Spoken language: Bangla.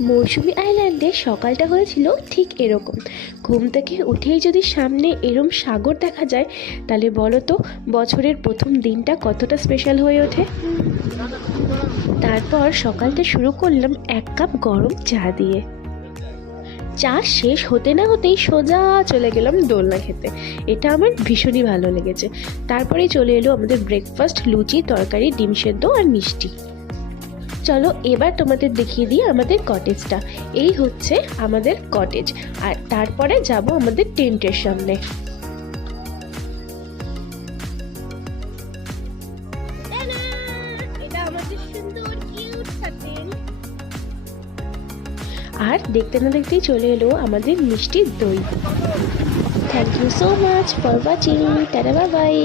মৌসুমী আইল্যান্ডে সকালটা হয়েছিল ঠিক এরকম। ঘুম থেকে উঠেই যদি সামনে এরম সাগর দেখা যায়, তাহলে বলো তো বছরের প্রথম দিনটা কতটা স্পেশাল হয়ে ওঠে। তারপর সকালটা শুরু করলাম এক কাপ গরম চা দিয়ে। চা শেষ হতে না হতেই সোজা চলে গেলাম দোলনা খেতে। এটা আমার ভীষণই ভালো লেগেছে। তারপরেই চলে এলো আমাদের ব্রেকফাস্ট, লুচি, তরকারি, ডিম সেদ্ধ আর মিষ্টি। চলো এবার তোমাদের দেখিয়ে দিই আমাদের কটেজটা। এই হচ্ছে আমাদের কটেজ, আর তারপরে যাব আমাদের টেন্টের সামনে। এটা আমাদের সুন্দর কিউট টেন্ট। আর দেখতে না দেখতেই চলে এলো আমাদের মিষ্টির দই। Thank you so much for watching. Tata bye by.